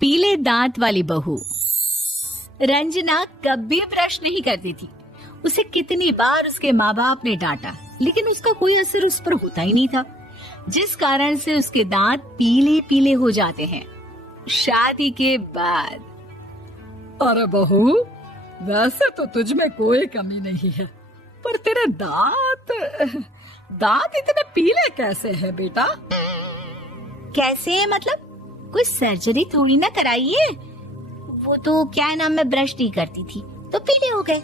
पीले दांत वाली बहू। रंजना कभी ब्रश नहीं करती थी। उसे कितनी बार उसके माँ बाप ने डांटा, लेकिन उसका कोई असर उस पर होता ही नहीं था, जिस कारण से उसके दांत पीले पीले हो जाते हैं। शादी के बाद। अरे बहू, वैसे तो तुझ में कोई कमी नहीं है, पर तेरे दांत इतने पीले कैसे हैं बेटा? कैसे मतलब? कोई सर्जरी थोड़ी ना कराइए। वो तो क्या नाम, मैं ब्रश नहीं करती थी तो पीले हो गए।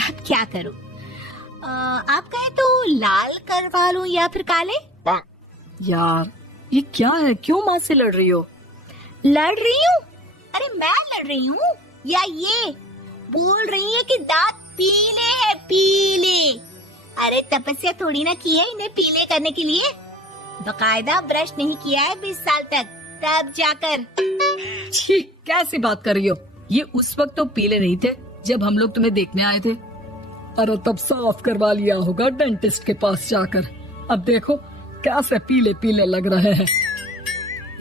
अब क्या करूं? आप कहें तो लाल करवा लूं या फिर काले? यार ये क्या है, क्यों माँ से लड़ रही हो? लड़ रही हूँ? अरे मैं लड़ रही हूँ या ये बोल रही है कि दांत पीले हैं, पीले। अरे तपस्या थोड़ी ना की है इन्हें पीले करने के लिए। बकायदा ब्रश नहीं किया है 20 साल तक, तब जाकर। छी, कैसी बात कर रही हो? ये उस वक्त तो पीले नहीं थे जब हम लोग तुम्हें देखने आए थे। अरे तब साफ करवा लिया होगा डेंटिस्ट के पास जाकर। अब देखो कैसे पीले पीले लग रहे हैं।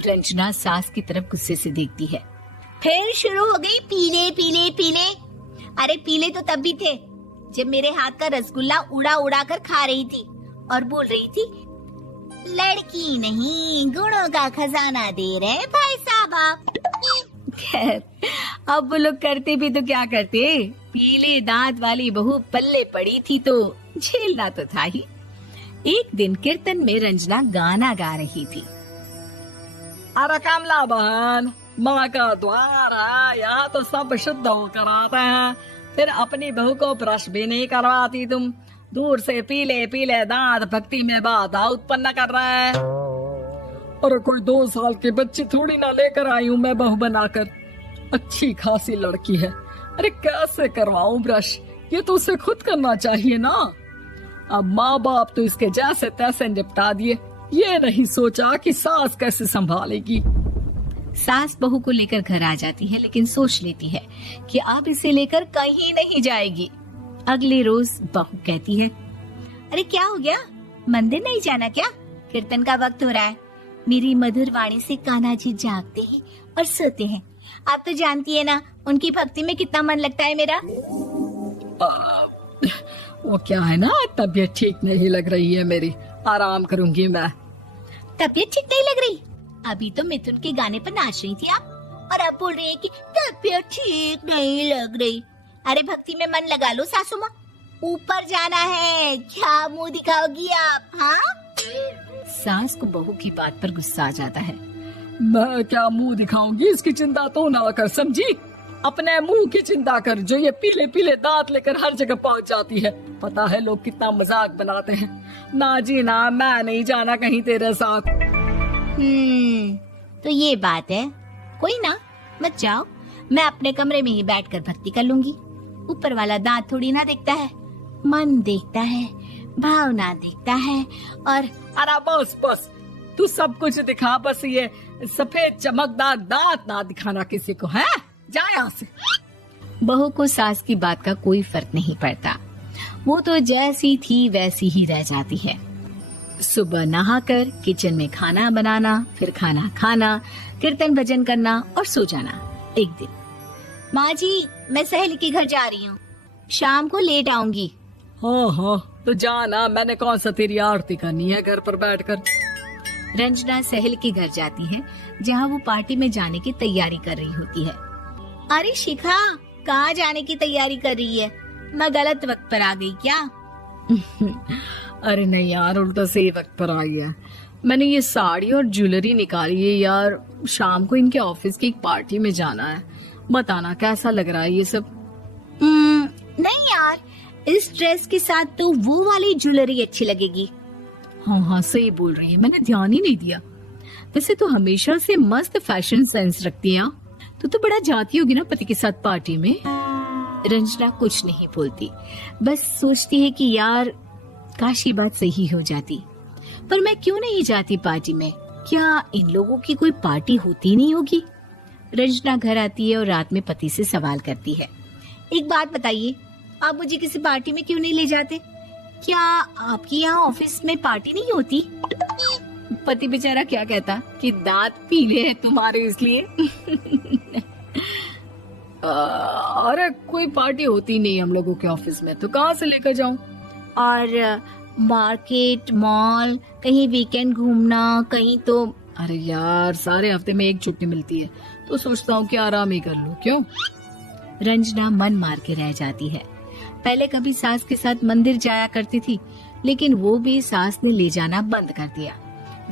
रंजना सास की तरफ गुस्से से देखती है। फिर शुरू हो गई पीले पीले पीले। अरे पीले तो तब भी थे जब मेरे हाथ का रसगुल्ला उड़ा उड़ा कर खा रही थी और बोल रही थी, लड़की नहीं गुणों का खजाना दे रहे भाई साहब आप। खैर, अब वो लोग करते भी तो क्या करते, पीले दांत वाली बहू पल्ले पड़ी थी तो झेलना तो था ही। एक दिन कीर्तन में रंजना गाना गा रही थी। अरे कमला बहन, माँ का द्वार है, यहाँ तो सब शुद्ध होकर आते हैं, फिर अपनी बहू को ब्रश भी नहीं करवाती तुम। दूर से पीले पीले दांत भक्ति में बाधा उत्पन्न कर रहे हैं। अरे कोई 2 साल के बच्चे थोड़ी ना लेकर आई हूँ मैं बहू बनाकर। अच्छी खासी लड़की है, अरे कैसे करवाऊं ब्रश? ये तो उसे खुद करना चाहिए ना। अब माँ बाप तो इसके जैसे तैसे निपटा दिए, ये नहीं सोचा कि सास कैसे संभालेगी। सास बहू को लेकर घर आ जाती है, लेकिन सोच लेती है कि अब इसे लेकर कहीं नहीं जाएगी। अगले रोज बहू कहती है, अरे क्या हो गया, मंदिर नहीं जाना क्या? कीर्तन का वक्त हो रहा है। मेरी मधुर वाणी से कान्हा जी जागते हैं और सोते हैं। आप तो जानती है ना उनकी भक्ति में कितना मन लगता है मेरा। वो क्या है ना, तबीयत ठीक नहीं लग रही है मेरी, आराम करूंगी मैं। तबीयत ठीक नहीं लग रही? अभी तो मिथुन के गाने पर नाच रही थी आप, और अब बोल रही है कि तबीयत ठीक नहीं लग रही। अरे भक्ति में मन लगा लो सासू माँ, ऊपर जाना है, क्या मुंह दिखाओगी आप? हाँ? सास को बहू की बात पर गुस्सा आ जाता है। मैं क्या मुंह दिखाऊंगी, इसकी चिंता तो ना कर, समझी? अपने मुंह की चिंता कर, जो ये पीले पीले दांत लेकर हर जगह पहुंच जाती है। पता है लोग कितना मजाक बनाते हैं। ना जी ना, मैं नहीं जाना कहीं तेरे साथ। तो ये बात है। कोई ना, मत जाओ, मैं अपने कमरे में ही बैठकर भक्ति कर लूंगी। ऊपर वाला दांत थोड़ी ना देखता है, मन देखता है, भावना देखता है। और अरे बस बस, तू सब कुछ दिखा, बस ये सफेद चमकदार दांत ना दिखाना किसी को, है? जा यहाँ से। बहू को सास की बात का कोई फर्क नहीं पड़ता, वो तो जैसी थी वैसी ही रह जाती है। सुबह नहाकर किचन में खाना बनाना, फिर खाना खाना, कीर्तन भजन करना और सो जाना। एक दिन, माँ जी मैं सहेली के घर जा रही हूँ, शाम को लेट आऊंगी। हाँ हाँ, तो जाना, मैंने कौन सा तेरी आरती करनी है घर पर बैठकर। रंजना सहेली के घर जाती है, जहाँ वो पार्टी में जाने की तैयारी कर रही होती है। अरे शिखा, कहाँ जाने की तैयारी कर रही है? मैं गलत वक्त पर आ गई क्या? अरे नहीं यार, उल्टा सही वक्त पर आई है। मैंने ये साड़ी और ज्वेलरी निकाली है यार, शाम को इनके ऑफिस की एक पार्टी में जाना है। बताना कैसा लग रहा है ये सब? नहीं यार, इस ड्रेस के साथ तो वो वाली ज्वेलरी अच्छी लगेगी। हाँ हाँ सही बोल रही है, मैंने ध्यान ही नहीं दिया। वैसे तो हमेशा से मस्त फैशन सेंस रखती है। तो बड़ा जाती होगी ना पति के साथ पार्टी में। रंजना कुछ नहीं बोलती, बस सोचती है कि यार काश ये बात सही हो जाती, पर मैं क्यों नहीं जाती पार्टी में? क्या इन लोगों की कोई पार्टी होती नहीं होगी? रंजना घर आती है और रात में पति से सवाल करती है, एक बात बताइए, आप मुझे किसी पार्टी में क्यों नहीं ले जाते? क्या आपके यहाँ ऑफिस में पार्टी नहीं होती? पति बेचारा क्या कहता कि दांत पीले हैं तुम्हारे इसलिए। अरे कोई पार्टी होती नहीं हम लोगों के ऑफिस में, तो कहाँ से लेकर जाऊं? और मार्केट, मॉल, कहीं वीकेंड घूमना, कहीं तो। अरे यार, सारे हफ्ते में एक छुट्टी मिलती है, तो सोचता हूँ कि आराम ही कर लूं। क्यों? रंजना मन मार के रह जाती है। पहले कभी सास के साथ मंदिर जाया करती थी, लेकिन वो भी सास ने ले जाना बंद कर दिया।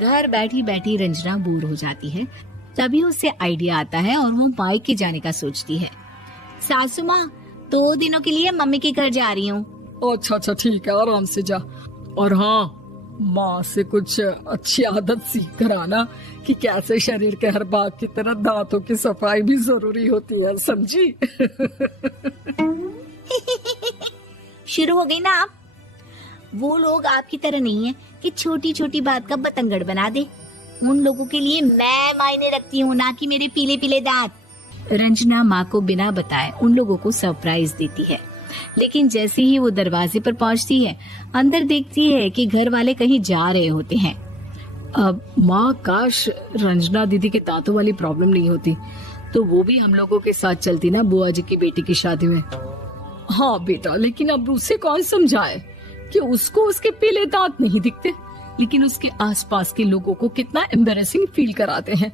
घर बैठी बैठी रंजना बोर हो जाती है। तभी उसे आइडिया आता है और वो मायके जाने का सोचती है। सासू माँ, 2 दिनों के लिए मम्मी के घर जा रही हूँ। अच्छा ठीक है, आराम से जा। और हाँ, माँ से कुछ अच्छी आदत सीख कर आना कि कैसे शरीर के हर भाग की तरह दांतों की सफाई भी जरूरी होती है, समझी? शुरू हो गई ना आप। वो लोग आपकी तरह नहीं है कि छोटी छोटी बात का बतंगड़ बना दे। उन लोगों के लिए मैं मायने रखती हूँ, ना कि मेरे पीले पीले दांत। रंजना माँ को बिना बताए उन लोगों को सरप्राइज देती है, लेकिन जैसे ही वो दरवाजे पर पहुंचती है, अंदर देखती है कि घर वाले कहीं जा रहे होते हैं। अब माँ, काश रंजना दीदी के दांतों वाली प्रॉब्लम नहीं होती, तो वो भी हम लोगों के साथ चलती ना बुआ जी की बेटी की शादी में। हाँ बेटा, लेकिन अब उसे कौन समझाए कि उसको उसके पीले दांत नहीं दिखते, लेकिन उसके आसपास के लोगों को कितना एम्बैरेसिंग फील कराते हैं।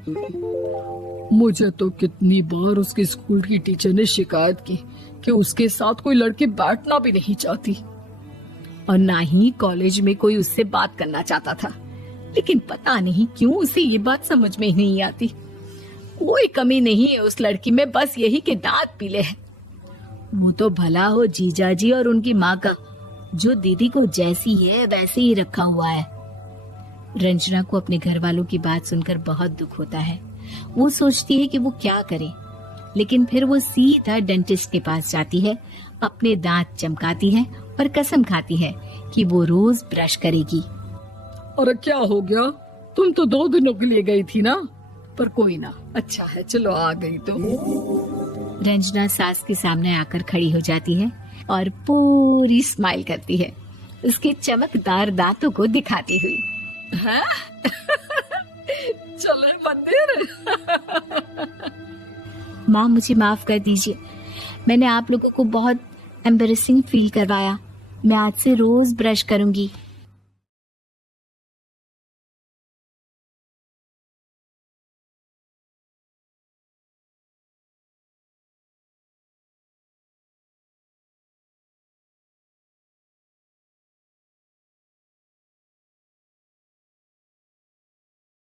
मुझे तो कितनी बार उसके स्कूल की टीचर ने शिकायत की कि उसके साथ कोई लड़की बैठना भी नहीं चाहती, और ना ही कॉलेज में कोई उससे बात करना चाहता था। लेकिन पता नहीं क्यों उसे ये बात समझ में ही नहीं आती। कोई कमी नहीं है उस लड़की में, बस यही कि दांत पीले हैं। वो तो भला हो जीजाजी और उनकी माँ का, जो दीदी को जैसी है वैसे ही रखा हुआ है। रंजना को अपने घर वालों की बात सुनकर बहुत दुख होता है। वो सोचती है कि वो क्या करे, लेकिन फिर वो सीधा डेंटिस्ट के पास जाती है, अपने दांत चमकाती है और कसम खाती है कि वो रोज ब्रश करेगी। अरे क्या हो गया? तुम तो 2 दिनों के लिए गई थी ना, पर कोई ना, अच्छा है, चलो आ गई तो। रंजना सास के सामने आकर खड़ी हो जाती है और पूरी स्माइल करती है, उसके चमकदार दांतों को दिखाती हुई। हाँ? चले मंदिर। माँ, मुझे माफ कर दीजिए, मैंने आप लोगों को बहुत एम्बैरेसिंग फील करवाया। मैं आज से रोज ब्रश करूंगी।